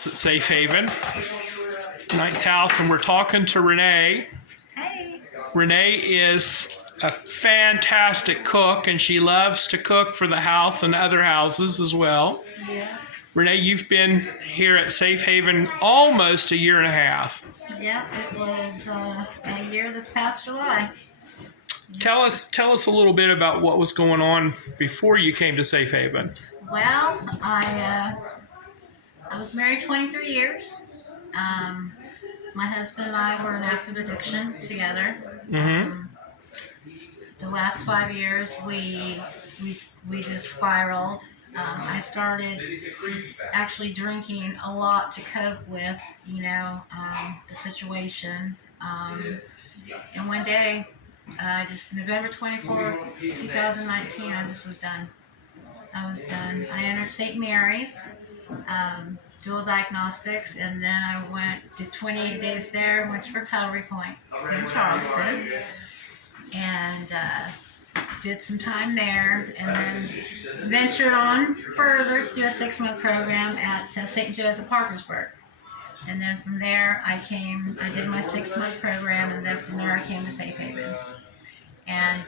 house at Safehaven, ninth house, and we're talking to Renee. Hey. Renee is a fantastic cook, and she loves to cook for the house and other houses as well. Yeah. Renee, you've been here at Safehaven almost a year and a half. Yeah, it was a year this past July. Tell us a little bit about what was going on before you came to Safehaven. Well, I was married 23 years. My husband and I were in active addiction together. Mm-hmm. The last 5 years, we just spiraled. I started actually drinking a lot to cope with, the situation. And one day, just November 24th, 2019, I just was done. I was done. I entered St. Mary's, dual diagnostics, and then I did 28 days there, went to Recovery Point in Charleston, and did some time there, and then ventured on further to do a 6-month program at St. Joseph Parkersburg. And then from there, I did my 6-month program, and then from there I came to Safehaven. And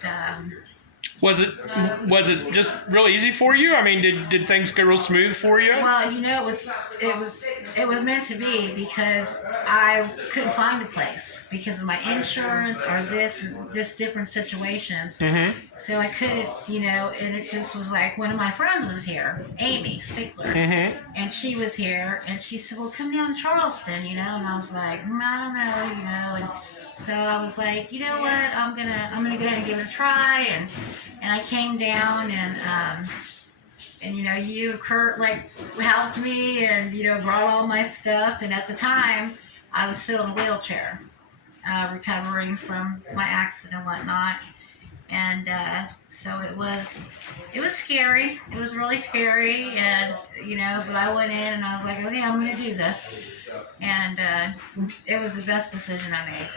Was it just real easy for you? I mean, did things go real smooth for you? well, it was meant to be, because I couldn't find a place because of my insurance or this different situations. Mm-hmm. So I couldn't, and it just was like, one of my friends was here, Amy Stickler, Mm-hmm. and she was here, and she said, well, come down to Charleston, and I was like, I don't know, and so I was like, you know what, I'm gonna go ahead and give it a try, and I came down, and you, Kurt, helped me, and brought all my stuff, and at the time I was still in a wheelchair, recovering from my accident and whatnot. And so it was scary. It was really scary, and but I went in and I was like, okay, I'm gonna do this, and it was the best decision I made.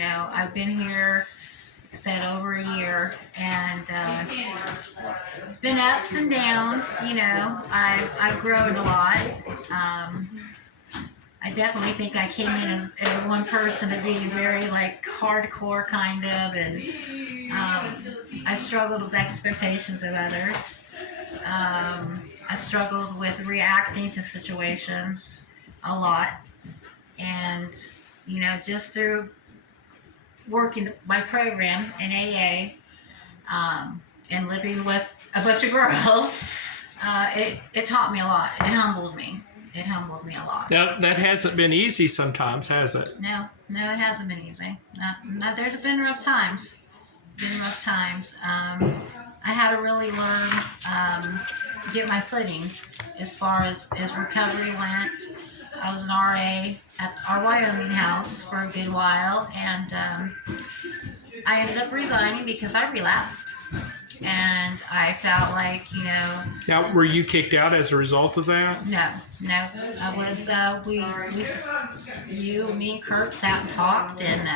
I've been here, like I said, over a year, and it's been ups and downs. I've grown a lot. I definitely think I came in as one person to be very hardcore kind of, and I struggled with expectations of others. I struggled with reacting to situations a lot, and just through working my program in AA, and living with a bunch of girls, it taught me a lot. It humbled me. It humbled me a lot. Now, that hasn't been easy sometimes, has it? No, it hasn't been easy. There's been rough times. I had to really learn, get my footing as far as recovery went. I was an RA at our Wyoming house for a good while, and I ended up resigning because I relapsed. And I felt like, Now, were you kicked out as a result of that? No. I was, me and Kurt sat and talked, and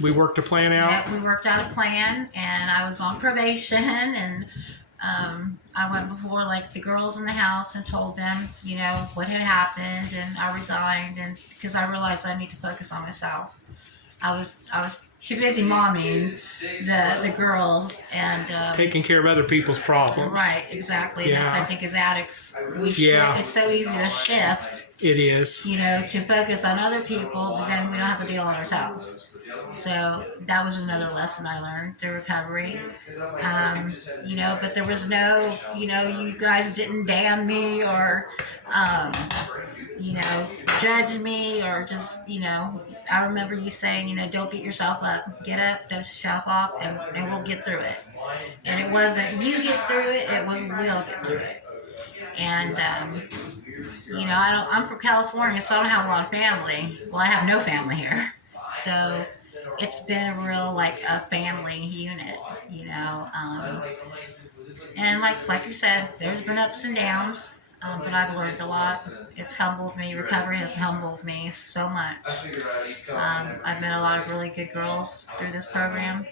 We worked a plan out? yeah, we worked out a plan, and I was on probation, and I went before the girls in the house and told them, what had happened, and I resigned, and because I realized I need to focus on myself. I was too busy momming the girls and Taking care of other people's problems. right, exactly. And that's, I think, as addicts, it's so easy to shift. It is. To focus on other people, but then we don't have to deal on ourselves. So that was another lesson I learned through recovery. But there was no, you guys didn't damn me or, judging me or just, I remember you saying, don't beat yourself up. Get up, dust yourself up, and we'll get through it. And it wasn't you get through it, it wasn't we'll get through it. And, I'm from California, so I don't have a lot of family. Well, I have no family here. So it's been a real, a family unit, and like you said, there's been ups and downs, but I've learned a lot. It's humbled me. Recovery has humbled me so much. I've met a lot of really good girls through this program.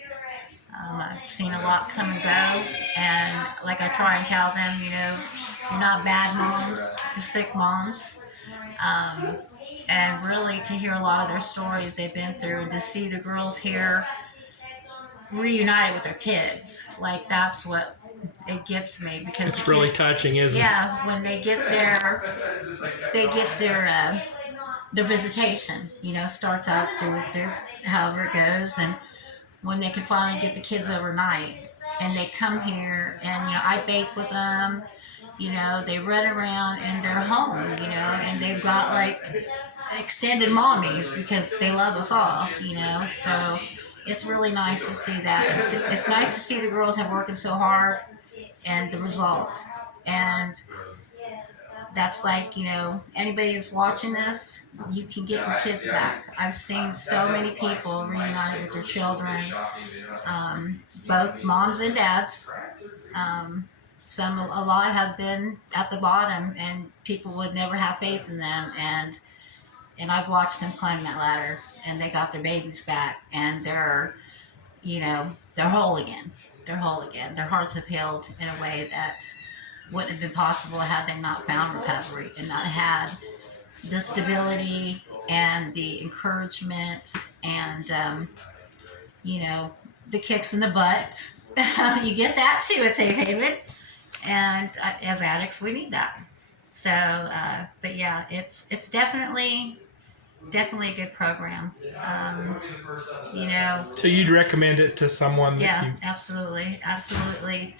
I've seen a lot come and go, and I try and tell them, you're not bad moms, you're sick moms. and really to hear a lot of their stories they've been through, and to see the girls here reunited with their kids. Like that's what it gets me because It's really touching, isn't it? yeah, when they get their visitation. You know, starts out through their however it goes, and when they can finally get the kids overnight, and they come here, and I bake with them. They run around and they're home. And they've got like extended mommies because they love us all. So it's really nice to see that. It's nice to see the girls have working so hard and the result. And that's like, anybody who's watching this, you can get your kids back. I've seen so many people reunited with their children, both moms and dads. A lot have been at the bottom, and people would never have faith in them. And I've watched them climb that ladder, and they got their babies back, and they're whole again. They're whole again. Their hearts have healed in a way that wouldn't have been possible had they not found recovery and not had the stability and the encouragement and the kicks in the butt. You get that too at Safehaven, and as addicts we need that. So but yeah, it's definitely a good program. So you'd recommend it to someone that Yeah, absolutely.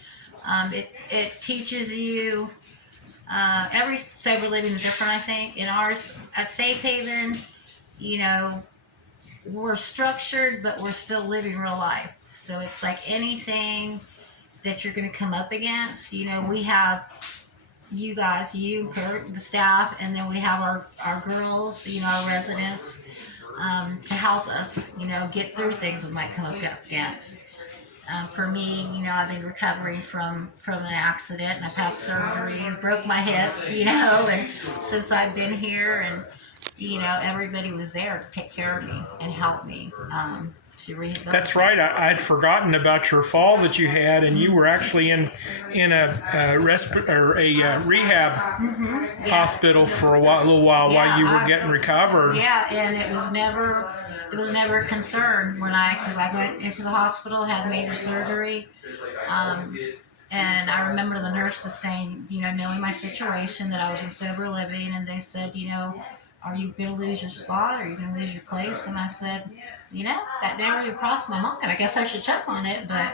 It teaches you. Every sober living is different, I think. In ours at Safehaven, we're structured, but we're still living real life. So it's like anything that you're going to come up against. We have you guys, you, Kurt, the staff, and then we have our girls, our residents, to help us, get through things we might come up against. For me, I've been recovering from an accident, and I've had surgeries, broke my hip, and since I've been here, and everybody was there to take care of me and help me to rehabilitate. That's right. I'd forgotten about your fall that you had, and you were actually in a rehab hospital for a little while while you were getting recovered. Yeah, and it was never a concern because I went into the hospital, had major surgery, and I remember the nurses saying, knowing my situation, that I was in sober living, and they said, are you going to lose your spot? Are you going to lose your place? And I said, that never even crossed my mind. I guess I should check on it, but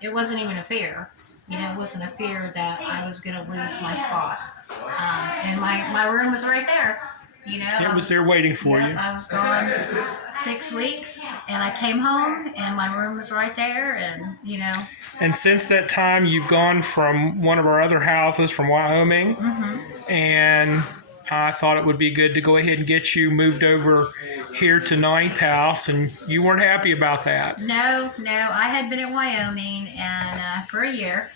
it wasn't even a fear. It wasn't a fear that I was going to lose my spot. And my room was right there. It was there waiting for you. I was gone 6 weeks, and I came home, and my room was right there, and And since that time, you've gone from one of our other houses from Wyoming, and I thought it would be good to go ahead and get you moved over here to Ninth House, and you weren't happy about that. No, I had been in Wyoming and for a year.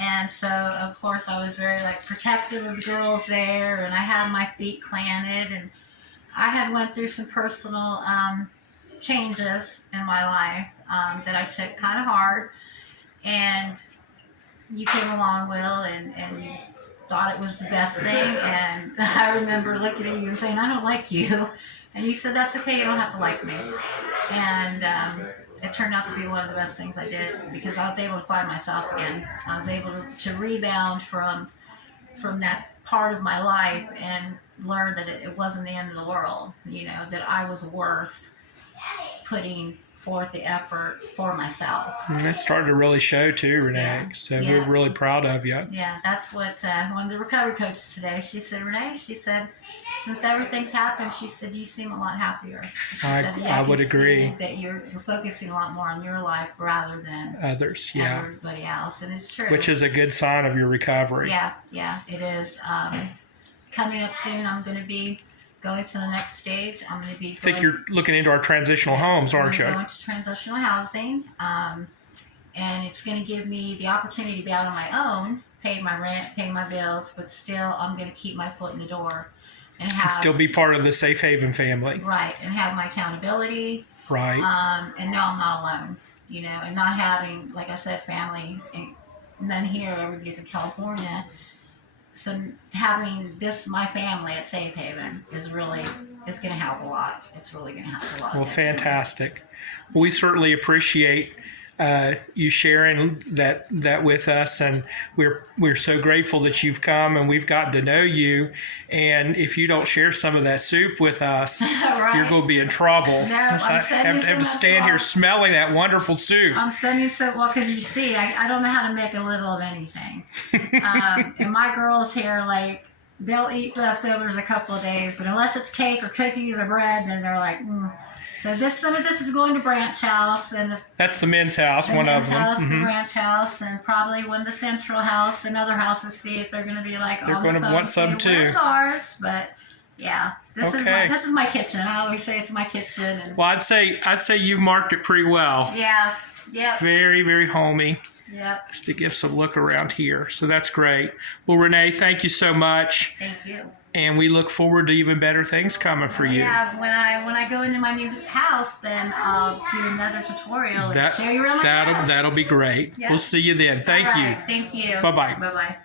And so, of course, I was very protective of the girls there, and I had my feet planted, and I had went through some personal changes in my life that I took kind of hard. And you came along, Will, and you thought it was the best thing. And I remember looking at you and saying, I don't like you. And you said, that's okay, you don't have to like me. And it turned out to be one of the best things I did, because I was able to find myself again. I was able to rebound from that part of my life and learn that it wasn't the end of the world, that I was worth putting forth the effort for myself. And that started to really show too, Renee. Yeah. So we're really proud of you. Yeah, that's what one of the recovery coaches today, she said, Renee, she said, since everything's happened, she said, you seem a lot happier. She said, I would agree. that you're focusing a lot more on your life rather than others, yeah. everybody else. And it's true. Which is a good sign of your recovery. Yeah, it is. Coming up soon, I'm going to be going to the next stage. I'm going to be. I think you're looking into our transitional homes, aren't you? I'm going to transitional housing, and it's going to give me the opportunity to be out on my own, pay my rent, pay my bills, but still, I'm going to keep my foot in the door and still be part of the Safehaven family. Right, and have my accountability. Right. And know I'm not alone. And not having, like I said, family. And then here, everybody's in California. so having this, my family at Safehaven is really, it's going to help a lot. It's really going to help a lot. Well, fantastic. We certainly appreciate you sharing that with us, and we're so grateful that you've come and we've gotten to know you. And if you don't share some of that soup with us, Right. you're going to be in trouble. No, I'm sending have to some stand here as smelling that wonderful soup. I'm sending so well because you see, I don't know how to make a little of anything. And my girls here, like, they'll eat leftovers a couple of days, but unless it's cake or cookies or bread, then they're like, So some of this is going to Branch House, and That's the men's house, the one men's of them. house, the Branch House, and probably when the Central House and other houses see it, they're going to be like, They're on going the to phone want some saying, too. Where's ours? But yeah, this Okay. is my kitchen. I always say it's my kitchen, and Well, I'd say you've marked it pretty well. yeah, yep, Very, very homey. yep. Just to give some look around here. So that's great. Well, Renee, thank you so much. Thank you. And we look forward to even better things coming for you. Yeah, when I go into my new house, then I'll do another tutorial and show you around my house. That'll be great. Yeah. We'll see you then. Thank All you. right, thank you. Bye-bye. Bye bye.